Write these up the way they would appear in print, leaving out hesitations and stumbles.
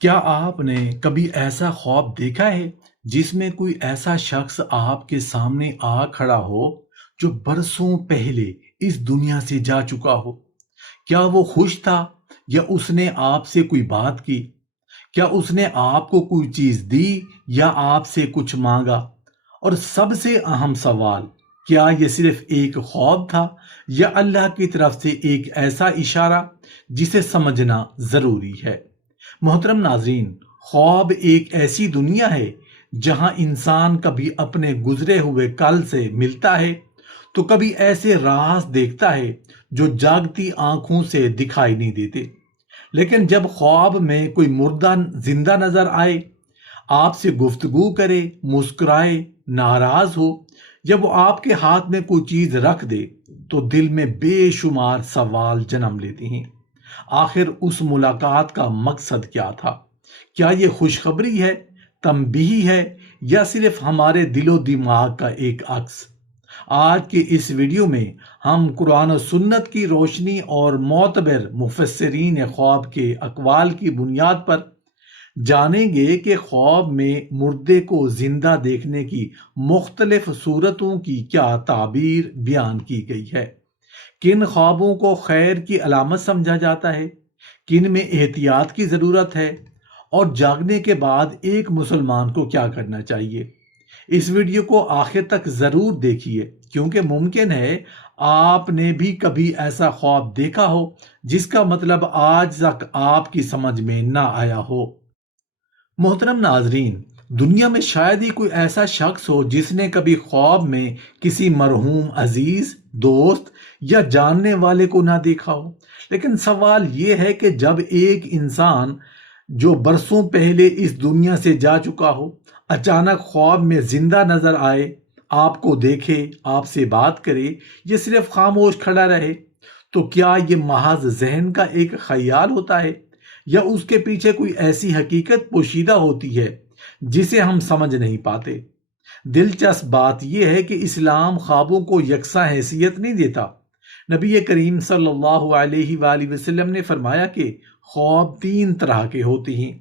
کیا آپ نے کبھی ایسا خواب دیکھا ہے جس میں کوئی ایسا شخص آپ کے سامنے آ کھڑا ہو جو برسوں پہلے اس دنیا سے جا چکا ہو؟ کیا وہ خوش تھا یا اس نے آپ سے کوئی بات کی؟ کیا اس نے آپ کو کوئی چیز دی یا آپ سے کچھ مانگا؟ اور سب سے اہم سوال، کیا یہ صرف ایک خواب تھا یا اللہ کی طرف سے ایک ایسا اشارہ جسے سمجھنا ضروری ہے؟ محترم ناظرین، خواب ایک ایسی دنیا ہے جہاں انسان کبھی اپنے گزرے ہوئے کل سے ملتا ہے تو کبھی ایسے راز دیکھتا ہے جو جاگتی آنکھوں سے دکھائی نہیں دیتے۔ لیکن جب خواب میں کوئی مردہ زندہ نظر آئے، آپ سے گفتگو کرے، مسکرائے، ناراض ہو، یا وہ آپ کے ہاتھ میں کوئی چیز رکھ دے تو دل میں بے شمار سوال جنم لیتے ہیں۔ آخر اس ملاقات کا مقصد کیا تھا؟ کیا یہ خوشخبری ہے، تنبیہ ہے، یا صرف ہمارے دل و دماغ کا ایک عکس؟ آج کے اس ویڈیو میں ہم قرآن و سنت کی روشنی اور معتبر مفسرین خواب کے اقوال کی بنیاد پر جانیں گے کہ خواب میں مردے کو زندہ دیکھنے کی مختلف صورتوں کی کیا تعبیر بیان کی گئی ہے، کن خوابوں کو خیر کی علامت سمجھا جاتا ہے، کن میں احتیاط کی ضرورت ہے، اور جاگنے کے بعد ایک مسلمان کو کیا کرنا چاہیے۔ اس ویڈیو کو آخر تک ضرور دیکھیے، کیونکہ ممکن ہے آپ نے بھی کبھی ایسا خواب دیکھا ہو جس کا مطلب آج تک آپ کی سمجھ میں نہ آیا ہو۔ محترم ناظرین، دنیا میں شاید ہی کوئی ایسا شخص ہو جس نے کبھی خواب میں کسی مرحوم عزیز، دوست یا جاننے والے کو نہ دیکھا ہو۔ لیکن سوال یہ ہے کہ جب ایک انسان جو برسوں پہلے اس دنیا سے جا چکا ہو اچانک خواب میں زندہ نظر آئے، آپ کو دیکھے، آپ سے بات کرے، یہ صرف خاموش کھڑا رہے، تو کیا یہ محض ذہن کا ایک خیال ہوتا ہے یا اس کے پیچھے کوئی ایسی حقیقت پوشیدہ ہوتی ہے جسے ہم سمجھ نہیں پاتے؟ دلچسپ بات یہ ہے کہ اسلام خوابوں کو یکساں حیثیت نہیں دیتا۔ نبی کریم صلی اللہ علیہ وآلہ وسلم نے فرمایا کہ خواب تین طرح کے ہوتے ہیں: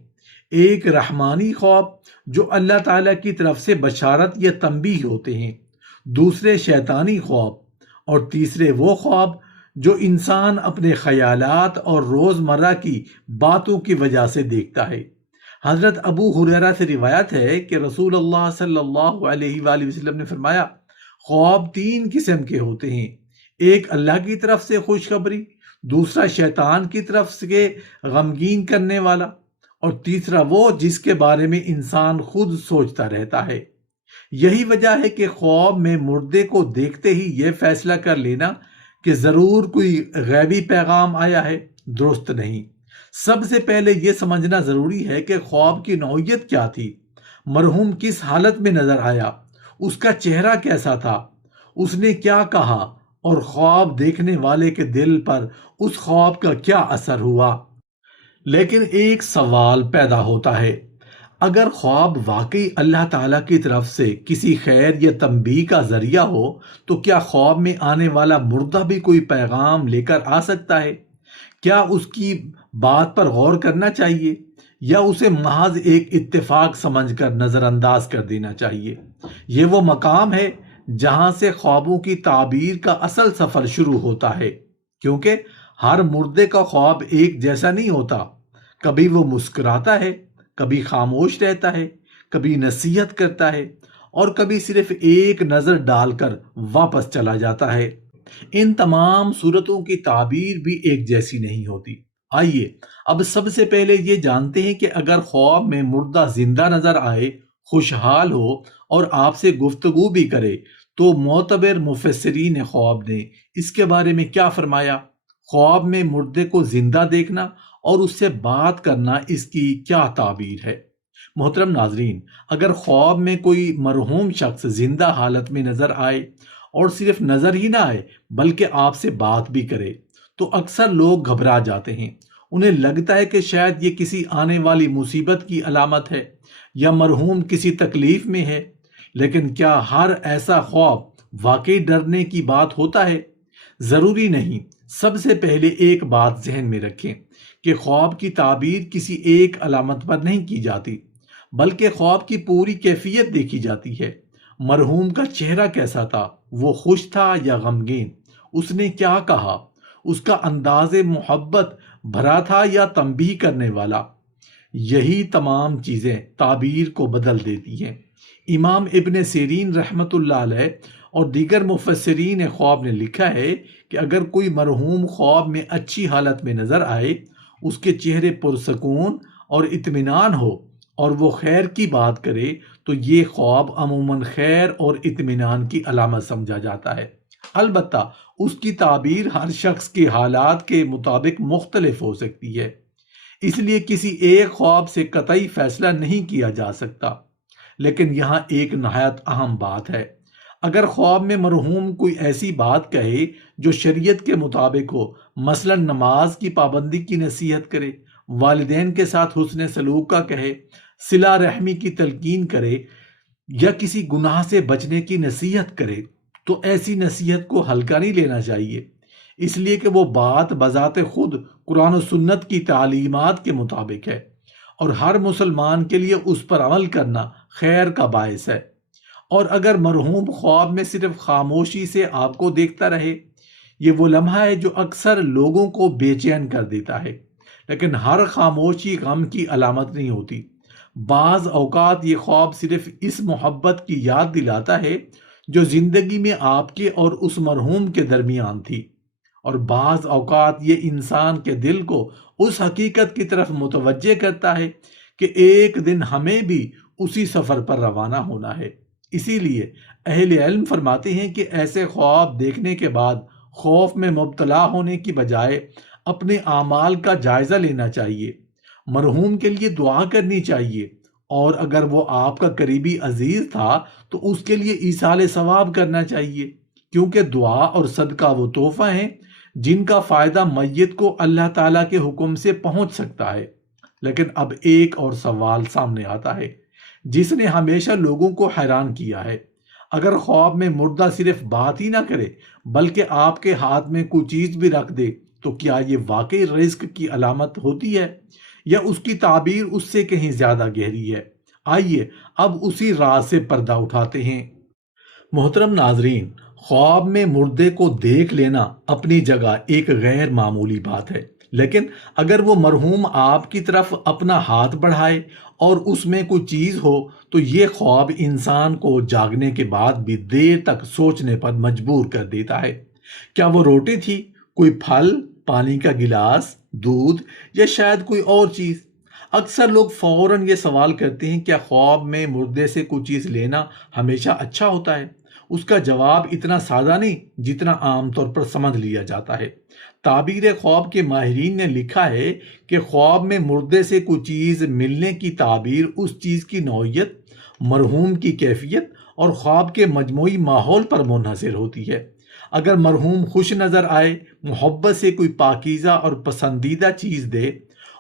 ایک رحمانی خواب جو اللہ تعالیٰ کی طرف سے بشارت یا تنبیہ ہوتے ہیں، دوسرے شیطانی خواب، اور تیسرے وہ خواب جو انسان اپنے خیالات اور روزمرہ کی باتوں کی وجہ سے دیکھتا ہے۔ حضرت ابو ہریرہ سے روایت ہے کہ رسول اللہ صلی اللہ علیہ وآلہ وسلم نے فرمایا، خواب تین قسم کے ہوتے ہیں: ایک اللہ کی طرف سے خوشخبری، دوسرا شیطان کی طرف سے غمگین کرنے والا، اور تیسرا وہ جس کے بارے میں انسان خود سوچتا رہتا ہے۔ یہی وجہ ہے کہ خواب میں مردے کو دیکھتے ہی یہ فیصلہ کر لینا کہ ضرور کوئی غیبی پیغام آیا ہے، درست نہیں۔ سب سے پہلے یہ سمجھنا ضروری ہے کہ خواب کی نوعیت کیا تھی، مرحوم کس حالت میں نظر آیا، اس کا چہرہ کیسا تھا، اس نے کیا کہا، اور خواب دیکھنے والے کے دل پر اس خواب کا کیا اثر ہوا۔ لیکن ایک سوال پیدا ہوتا ہے، اگر خواب واقعی اللہ تعالیٰ کی طرف سے کسی خیر یا تنبیہ کا ذریعہ ہو تو کیا خواب میں آنے والا مردہ بھی کوئی پیغام لے کر آ سکتا ہے؟ کیا اس کی بات پر غور کرنا چاہیے یا اسے محض ایک اتفاق سمجھ کر نظر انداز کر دینا چاہیے؟ یہ وہ مقام ہے جہاں سے خوابوں کی تعبیر کا اصل سفر شروع ہوتا ہے، کیونکہ ہر مردے کا خواب ایک جیسا نہیں ہوتا۔ کبھی وہ مسکراتا ہے، کبھی خاموش رہتا ہے، کبھی نصیحت کرتا ہے، اور کبھی صرف ایک نظر ڈال کر واپس چلا جاتا ہے۔ ان تمام صورتوں کی تعبیر بھی ایک جیسی نہیں ہوتی۔ آئیے اب سب سے پہلے یہ جانتے ہیں کہ اگر خواب میں مردہ زندہ نظر آئے، خوشحال ہو اور آپ سے گفتگو بھی کرے تو معتبر مفسرین خواب نے اس کے بارے میں کیا فرمایا؟ خواب میں مردے کو زندہ دیکھنا اور اس سے بات کرنا، اس کی کیا تعبیر ہے؟ محترم ناظرین، اگر خواب میں کوئی مرحوم شخص زندہ حالت میں نظر آئے اور صرف نظر ہی نہ آئے بلکہ آپ سے بات بھی کرے تو اکثر لوگ گھبرا جاتے ہیں۔ انہیں لگتا ہے کہ شاید یہ کسی آنے والی مصیبت کی علامت ہے یا مرحوم کسی تکلیف میں ہے۔ لیکن کیا ہر ایسا خواب واقعی ڈرنے کی بات ہوتا ہے؟ ضروری نہیں۔ سب سے پہلے ایک بات ذہن میں رکھیں کہ خواب کی تعبیر کسی ایک علامت پر نہیں کی جاتی، بلکہ خواب کی پوری کیفیت دیکھی جاتی ہے۔ مرحوم کا چہرہ کیسا تھا؟ وہ خوش تھا یا غمگین؟ اس نے کیا کہا؟ اس کا انداز محبت بھرا تھا یا تنبیہ کرنے والا؟ یہی تمام چیزیں تعبیر کو بدل دیتی ہیں۔ امام ابن سیرین رحمۃ اللہ علیہ اور دیگر مفسرین خواب نے لکھا ہے کہ اگر کوئی مرحوم خواب میں اچھی حالت میں نظر آئے، اس کے چہرے پرسکون اور اطمینان ہو اور وہ خیر کی بات کرے، تو یہ خواب عموماً خیر اور اطمینان کی علامت سمجھا جاتا ہے۔ البتہ اس کی تعبیر ہر شخص کے حالات کے مطابق مختلف ہو سکتی ہے، اس لیے کسی ایک خواب سے قطعی فیصلہ نہیں کیا جا سکتا۔ لیکن یہاں ایک نہایت اہم بات ہے۔ اگر خواب میں مرحوم کوئی ایسی بات کہے جو شریعت کے مطابق ہو، مثلا نماز کی پابندی کی نصیحت کرے، والدین کے ساتھ حسن سلوک کا کہے، صلہ رحمی کی تلقین کرے یا کسی گناہ سے بچنے کی نصیحت کرے، تو ایسی نصیحت کو ہلکا نہیں لینا چاہیے، اس لیے کہ وہ بات بذات خود قرآن و سنت کی تعلیمات کے مطابق ہے اور ہر مسلمان کے لیے اس پر عمل کرنا خیر کا باعث ہے۔ اور اگر مرحوم خواب میں صرف خاموشی سے آپ کو دیکھتا رہے، یہ وہ لمحہ ہے جو اکثر لوگوں کو بے چین کر دیتا ہے۔ لیکن ہر خاموشی غم کی علامت نہیں ہوتی۔ بعض اوقات یہ خواب صرف اس محبت کی یاد دلاتا ہے جو زندگی میں آپ کے اور اس مرحوم کے درمیان تھی، اور بعض اوقات یہ انسان کے دل کو اس حقیقت کی طرف متوجہ کرتا ہے کہ ایک دن ہمیں بھی اسی سفر پر روانہ ہونا ہے۔ اسی لیے اہل علم فرماتے ہیں کہ ایسے خواب دیکھنے کے بعد خوف میں مبتلا ہونے کی بجائے اپنے اعمال کا جائزہ لینا چاہیے، مرحوم کے لیے دعا کرنی چاہیے، اور اگر وہ آپ کا قریبی عزیز تھا تو اس کے لیے ایصال ثواب کرنا چاہیے، کیونکہ دعا اور صدقہ وہ تحفہ ہیں جن کا فائدہ میت کو اللہ تعالیٰ کے حکم سے پہنچ سکتا ہے۔ لیکن اب ایک اور سوال سامنے آتا ہے جس نے ہمیشہ لوگوں کو حیران کیا ہے۔ اگر خواب میں مردہ صرف بات ہی نہ کرے بلکہ آپ کے ہاتھ میں کوئی چیز بھی رکھ دے، تو کیا یہ واقعی رزق کی علامت ہوتی ہے یا اس کی تعبیر اس سے کہیں زیادہ گہری ہے؟ آئیے اب اسی راز سے پردہ اٹھاتے ہیں۔ محترم ناظرین، خواب میں مردے کو دیکھ لینا اپنی جگہ ایک غیر معمولی بات ہے، لیکن اگر وہ مرحوم آپ کی طرف اپنا ہاتھ بڑھائے اور اس میں کوئی چیز ہو تو یہ خواب انسان کو جاگنے کے بعد بھی دیر تک سوچنے پر مجبور کر دیتا ہے۔ کیا وہ روٹی تھی، کوئی پھل، پانی کا گلاس، دودھ، یا شاید کوئی اور چیز؟ اکثر لوگ فوراً یہ سوال کرتے ہیں کیا خواب میں مردے سے کوئی چیز لینا ہمیشہ اچھا ہوتا ہے؟ اس کا جواب اتنا سادہ نہیں جتنا عام طور پر سمجھ لیا جاتا ہے۔ تعبیر خواب کے ماہرین نے لکھا ہے کہ خواب میں مردے سے کوئی چیز ملنے کی تعبیر اس چیز کی نوعیت، مرحوم کی کیفیت اور خواب کے مجموعی ماحول پر منحصر ہوتی ہے۔ اگر مرحوم خوش نظر آئے، محبت سے کوئی پاکیزہ اور پسندیدہ چیز دے،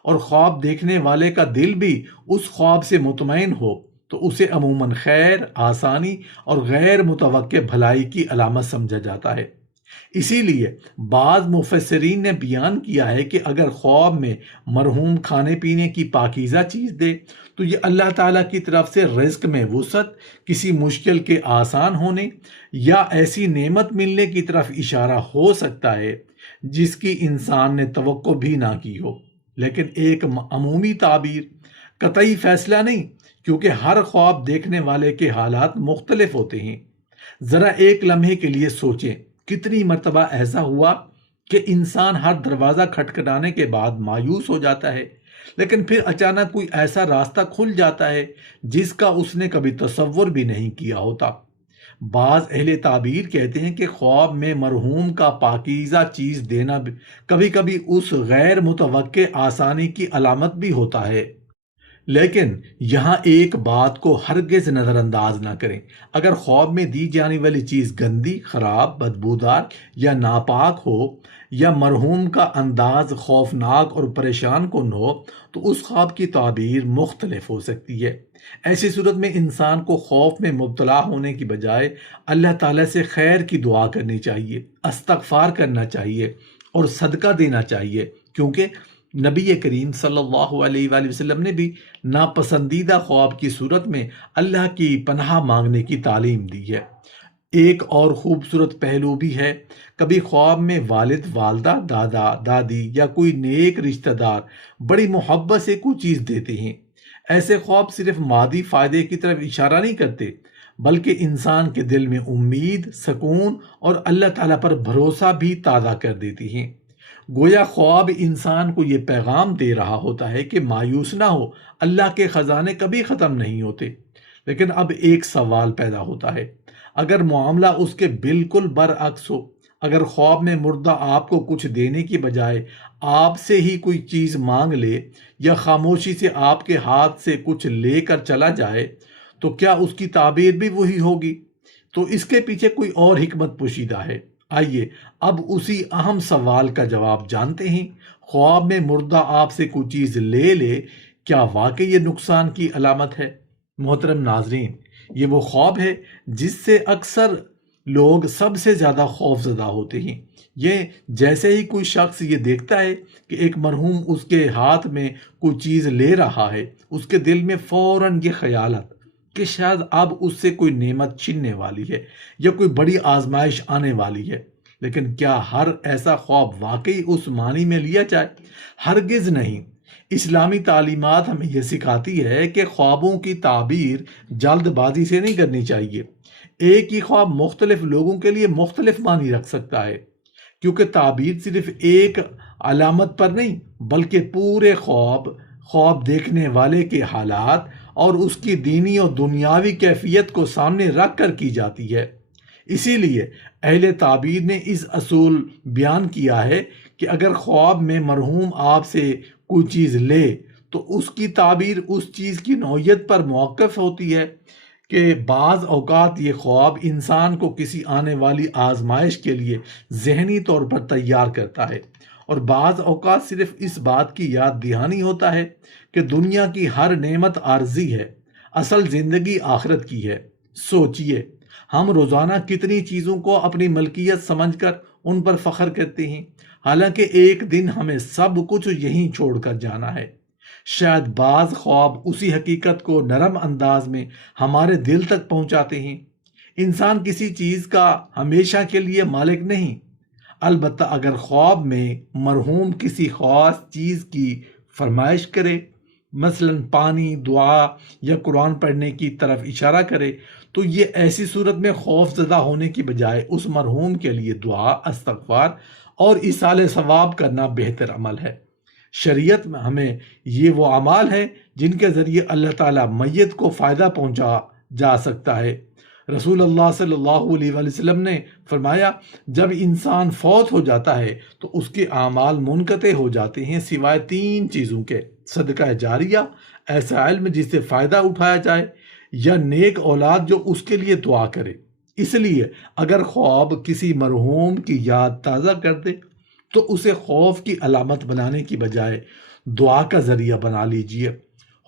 اور خواب دیکھنے والے کا دل بھی اس خواب سے مطمئن ہو، تو اسے عموماً خیر، آسانی اور غیر متوقع بھلائی کی علامت سمجھا جاتا ہے۔ اسی لیے بعض مفسرین نے بیان کیا ہے کہ اگر خواب میں مرحوم کھانے پینے کی پاکیزہ چیز دے تو یہ اللہ تعالیٰ کی طرف سے رزق میں وسعت، کسی مشکل کے آسان ہونے یا ایسی نعمت ملنے کی طرف اشارہ ہو سکتا ہے جس کی انسان نے توقع بھی نہ کی ہو۔ لیکن ایک عمومی تعبیر قطعی فیصلہ نہیں، کیونکہ ہر خواب دیکھنے والے کے حالات مختلف ہوتے ہیں۔ ذرا ایک لمحے کے لیے سوچیں، کتنی مرتبہ ایسا ہوا کہ انسان ہر دروازہ کھٹکھٹانے کے بعد مایوس ہو جاتا ہے، لیکن پھر اچانک کوئی ایسا راستہ کھل جاتا ہے جس کا اس نے کبھی تصور بھی نہیں کیا ہوتا۔ بعض اہل تعبیر کہتے ہیں کہ خواب میں مرحوم کا پاکیزہ چیز دینا کبھی کبھی اس غیر متوقع آسانی کی علامت بھی ہوتا ہے۔ لیکن یہاں ایک بات کو ہرگز نظر انداز نہ کریں۔ اگر خواب میں دی جانے والی چیز گندی، خراب، بدبودار یا ناپاک ہو، یا مرحوم کا انداز خوفناک اور پریشان کن ہو، تو اس خواب کی تعبیر مختلف ہو سکتی ہے۔ ایسی صورت میں انسان کو خوف میں مبتلا ہونے کی بجائے اللہ تعالیٰ سے خیر کی دعا کرنی چاہیے، استغفار کرنا چاہیے اور صدقہ دینا چاہیے، کیونکہ نبی کریم صلی اللہ علیہ وآلہ وسلم نے بھی ناپسندیدہ خواب کی صورت میں اللہ کی پناہ مانگنے کی تعلیم دی ہے۔ ایک اور خوبصورت پہلو بھی ہے، کبھی خواب میں والد، والدہ، دادا، دادی یا کوئی نیک رشتہ دار بڑی محبت سے کوئی چیز دیتے ہیں۔ ایسے خواب صرف مادی فائدے کی طرف اشارہ نہیں کرتے، بلکہ انسان کے دل میں امید، سکون اور اللہ تعالیٰ پر بھروسہ بھی تازہ کر دیتی ہیں۔ گویا خواب انسان کو یہ پیغام دے رہا ہوتا ہے کہ مایوس نہ ہو، اللہ کے خزانے کبھی ختم نہیں ہوتے۔ لیکن اب ایک سوال پیدا ہوتا ہے، اگر معاملہ اس کے بالکل برعکس ہو، اگر خواب میں مردہ آپ کو کچھ دینے کی بجائے آپ سے ہی کوئی چیز مانگ لے یا خاموشی سے آپ کے ہاتھ سے کچھ لے کر چلا جائے، تو کیا اس کی تعبیر بھی وہی ہوگی؟ تو اس کے پیچھے کوئی اور حکمت پوشیدہ ہے۔ آئیے اب اسی اہم سوال کا جواب جانتے ہیں۔ خواب میں مردہ آپ سے کوئی چیز لے لے، کیا واقعی یہ نقصان کی علامت ہے؟ محترم ناظرین، یہ وہ خواب ہے جس سے اکثر لوگ سب سے زیادہ خوف زدہ ہوتے ہیں۔ یہ جیسے ہی کوئی شخص یہ دیکھتا ہے کہ ایک مرحوم اس کے ہاتھ میں کوئی چیز لے رہا ہے، اس کے دل میں فوراً یہ خیالات کہ شاید اب اس سے کوئی نعمت چھننے والی ہے یا کوئی بڑی آزمائش آنے والی ہے۔ لیکن کیا ہر ایسا خواب واقعی اس معنی میں لیا جائے؟ ہرگز نہیں۔ اسلامی تعلیمات ہمیں یہ سکھاتی ہے کہ خوابوں کی تعبیر جلد بازی سے نہیں کرنی چاہیے۔ ایک ہی خواب مختلف لوگوں کے لیے مختلف معنی رکھ سکتا ہے، کیونکہ تعبیر صرف ایک علامت پر نہیں بلکہ پورے خواب دیکھنے والے کے حالات اور اس کی دینی اور دنیاوی کیفیت کو سامنے رکھ کر کی جاتی ہے۔ اسی لیے اہل تعبیر نے اس اصول بیان کیا ہے کہ اگر خواب میں مرحوم آپ سے کوئی چیز لے تو اس کی تعبیر اس چیز کی نوعیت پر موقف ہوتی ہے کہ بعض اوقات یہ خواب انسان کو کسی آنے والی آزمائش کے لیے ذہنی طور پر تیار کرتا ہے، اور بعض اوقات صرف اس بات کی یاد دہانی ہوتا ہے کہ دنیا کی ہر نعمت عارضی ہے، اصل زندگی آخرت کی ہے۔ سوچئے، ہم روزانہ کتنی چیزوں کو اپنی ملکیت سمجھ کر ان پر فخر کرتے ہیں، حالانکہ ایک دن ہمیں سب کچھ یہیں چھوڑ کر جانا ہے۔ شاید بعض خواب اسی حقیقت کو نرم انداز میں ہمارے دل تک پہنچاتے ہیں۔ انسان کسی چیز کا ہمیشہ کے لیے مالک نہیں، البتہ اگر خواب میں مرحوم کسی خاص چیز کی فرمائش کرے، مثلا پانی، دعا یا قرآن پڑھنے کی طرف اشارہ کرے، تو یہ ایسی صورت میں خوف زدہ ہونے کی بجائے اس مرحوم کے لیے دعا، استغفار اور ایصال ثواب کرنا بہتر عمل ہے۔ شریعت میں ہمیں یہ وہ اعمال ہیں جن کے ذریعے اللہ تعالیٰ میت کو فائدہ پہنچا جا سکتا ہے۔ رسول اللہ صلی اللہ علیہ وآلہ وسلم نے فرمایا، جب انسان فوت ہو جاتا ہے تو اس کے اعمال منقطع ہو جاتے ہیں سوائے 3 چیزوں کے: صدقہ جاریہ، ایسا علم جس سے فائدہ اٹھایا جائے، یا نیک اولاد جو اس کے لیے دعا کرے۔ اس لیے اگر خواب کسی مرحوم کی یاد تازہ کر دے تو اسے خوف کی علامت بنانے کی بجائے دعا کا ذریعہ بنا لیجئے۔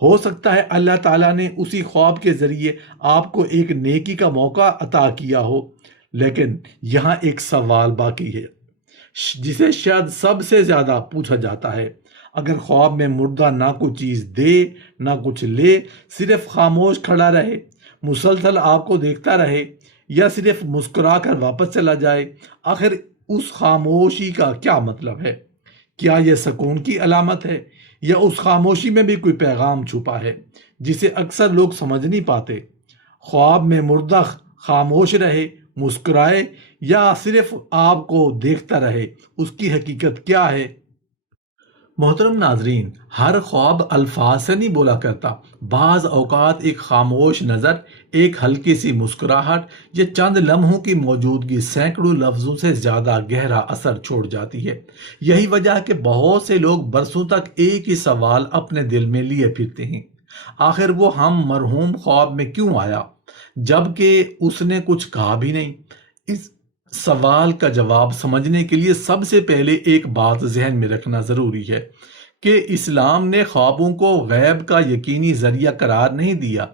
ہو سکتا ہے اللہ تعالیٰ نے اسی خواب کے ذریعے آپ کو ایک نیکی کا موقع عطا کیا ہو، لیکن یہاں ایک سوال باقی ہے جسے شاید سب سے زیادہ پوچھا جاتا ہے۔ اگر خواب میں مردہ نہ کوئی چیز دے، نہ کچھ لے، صرف خاموش کھڑا رہے، مسلسل آپ کو دیکھتا رہے، یا صرف مسکرا کر واپس چلا جائے، آخر اس خاموشی کا کیا مطلب ہے؟ کیا یہ سکون کی علامت ہے، یا اس خاموشی میں بھی کوئی پیغام چھپا ہے جسے اکثر لوگ سمجھ نہیں پاتے؟ خواب میں مردہ خاموش رہے، مسکرائے، یا صرف آپ کو دیکھتا رہے، اس کی حقیقت کیا ہے؟ محترم ناظرین، ہر خواب الفاظ سے نہیں بولا کرتا۔ بعض اوقات ایک خاموش نظر، ایک ہلکی سی مسکراہٹ یا چند لمحوں کی موجودگی سینکڑوں لفظوں سے زیادہ گہرا اثر چھوڑ جاتی ہے۔ یہی وجہ ہے کہ بہت سے لوگ برسوں تک ایک ہی سوال اپنے دل میں لیے پھرتے ہیں، آخر وہ ہم مرحوم خواب میں کیوں آیا، جبکہ اس نے کچھ کہا بھی نہیں؟ اس سوال کا جواب سمجھنے کے لیے سب سے پہلے ایک بات ذہن میں رکھنا ضروری ہے کہ اسلام نے خوابوں کو غیب کا یقینی ذریعہ قرار نہیں دیا۔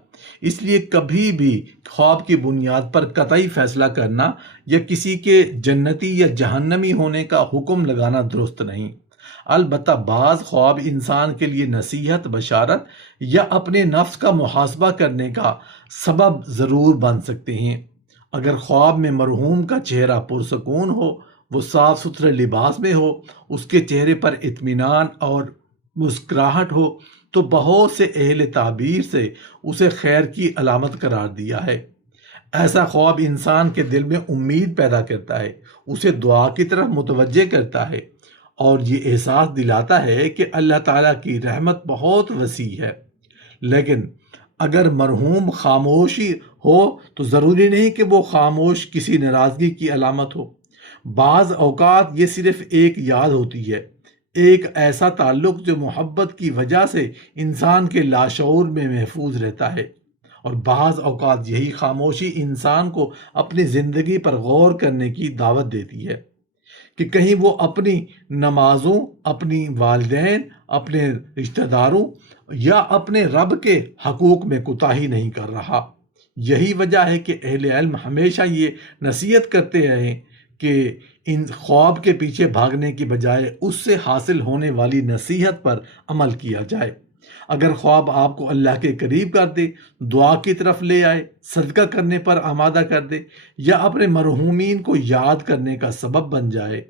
اس لیے کبھی بھی خواب کی بنیاد پر قطعی فیصلہ کرنا یا کسی کے جنتی یا جہنمی ہونے کا حکم لگانا درست نہیں۔ البتہ بعض خواب انسان کے لیے نصیحت، بشارت یا اپنے نفس کا محاسبہ کرنے کا سبب ضرور بن سکتے ہیں۔ اگر خواب میں مرحوم کا چہرہ پرسکون ہو، وہ صاف ستھرے لباس میں ہو، اس کے چہرے پر اطمینان اور مسکراہٹ ہو، تو بہت سے اہل تعبیر سے اسے خیر کی علامت قرار دیا ہے۔ ایسا خواب انسان کے دل میں امید پیدا کرتا ہے، اسے دعا کی طرف متوجہ کرتا ہے اور یہ احساس دلاتا ہے کہ اللہ تعالیٰ کی رحمت بہت وسیع ہے۔ لیکن اگر مرحوم خاموشی ہو تو ضروری نہیں کہ وہ خاموش کسی ناراضگی کی علامت ہو۔ بعض اوقات یہ صرف ایک یاد ہوتی ہے، ایک ایسا تعلق جو محبت کی وجہ سے انسان کے لاشعور میں محفوظ رہتا ہے، اور بعض اوقات یہی خاموشی انسان کو اپنی زندگی پر غور کرنے کی دعوت دیتی ہے کہ کہیں وہ اپنی نمازوں، اپنی والدین، اپنے رشتہ داروں یا اپنے رب کے حقوق میں کوتاہی نہیں کر رہا۔ یہی وجہ ہے کہ اہل علم ہمیشہ یہ نصیحت کرتے رہے کہ ان خواب کے پیچھے بھاگنے کی بجائے اس سے حاصل ہونے والی نصیحت پر عمل کیا جائے۔ اگر خواب آپ کو اللہ کے قریب کر دے، دعا کی طرف لے آئے، صدقہ کرنے پر آمادہ کر دے یا اپنے مرحومین کو یاد کرنے کا سبب بن جائے،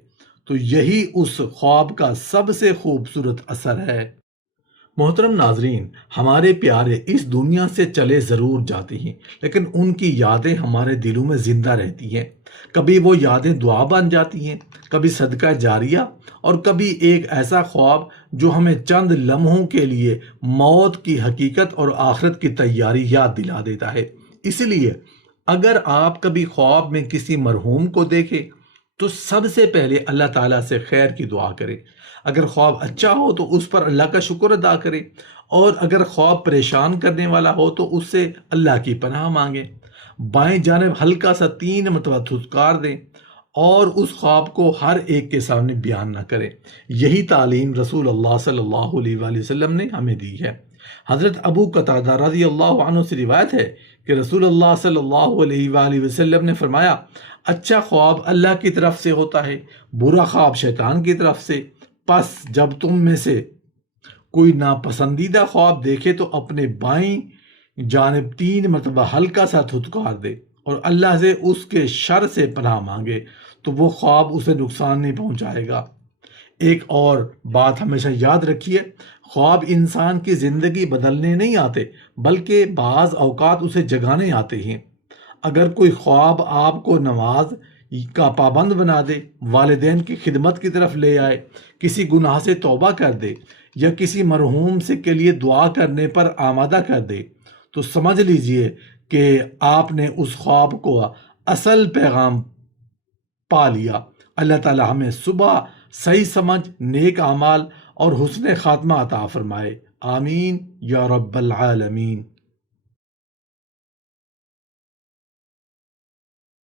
تو یہی اس خواب کا سب سے خوبصورت اثر ہے۔ محترم ناظرین، ہمارے پیارے اس دنیا سے چلے ضرور جاتے ہیں، لیکن ان کی یادیں ہمارے دلوں میں زندہ رہتی ہیں۔ کبھی وہ یادیں دعا بن جاتی ہیں، کبھی صدقہ جاریہ، اور کبھی ایک ایسا خواب جو ہمیں چند لمحوں کے لیے موت کی حقیقت اور آخرت کی تیاری یاد دلا دیتا ہے۔ اس لیے اگر آپ کبھی خواب میں کسی مرحوم کو دیکھیں تو سب سے پہلے اللہ تعالیٰ سے خیر کی دعا کریں۔ اگر خواب اچھا ہو تو اس پر اللہ کا شکر ادا کریں، اور اگر خواب پریشان کرنے والا ہو تو اس سے اللہ کی پناہ مانگیں۔ بائیں جانب ہلکا سا 3 مرتبہ دھتکار دیں اور اس خواب کو ہر ایک کے سامنے بیان نہ کریں۔ یہی تعلیم رسول اللہ صلی اللہ علیہ وآلہ وسلم نے ہمیں دی ہے۔ حضرت ابو قتادہ رضی اللہ عنہ سے روایت ہے کہ رسول اللہ صلی اللہ علیہ وآلہ وسلم نے فرمایا، اچھا خواب اللہ کی طرف سے ہوتا ہے، برا خواب شیطان کی طرف سے۔ پس جب تم میں سے کوئی ناپسندیدہ خواب دیکھے تو اپنے بائیں جانب 3 مرتبہ ہلکا سا دھتکار دے اور اللہ سے اس کے شر سے پناہ مانگے، تو وہ خواب اسے نقصان نہیں پہنچائے گا۔ ایک اور بات ہمیشہ یاد رکھیے، خواب انسان کی زندگی بدلنے نہیں آتے، بلکہ بعض اوقات اسے جگانے آتے ہیں۔ اگر کوئی خواب آپ کو نماز کا پابند بنا دے، والدین کی خدمت کی طرف لے آئے، کسی گناہ سے توبہ کر دے یا کسی مرحوم سے کے لیے دعا کرنے پر آمادہ کر دے، تو سمجھ لیجئے کہ آپ نے اس خواب کو اصل پیغام پا لیا۔ اللہ تعالی ہمیں صبح صحیح سمجھ، نیک اعمال اور حسن خاتمہ عطا فرمائے۔ آمین یا رب العالمین۔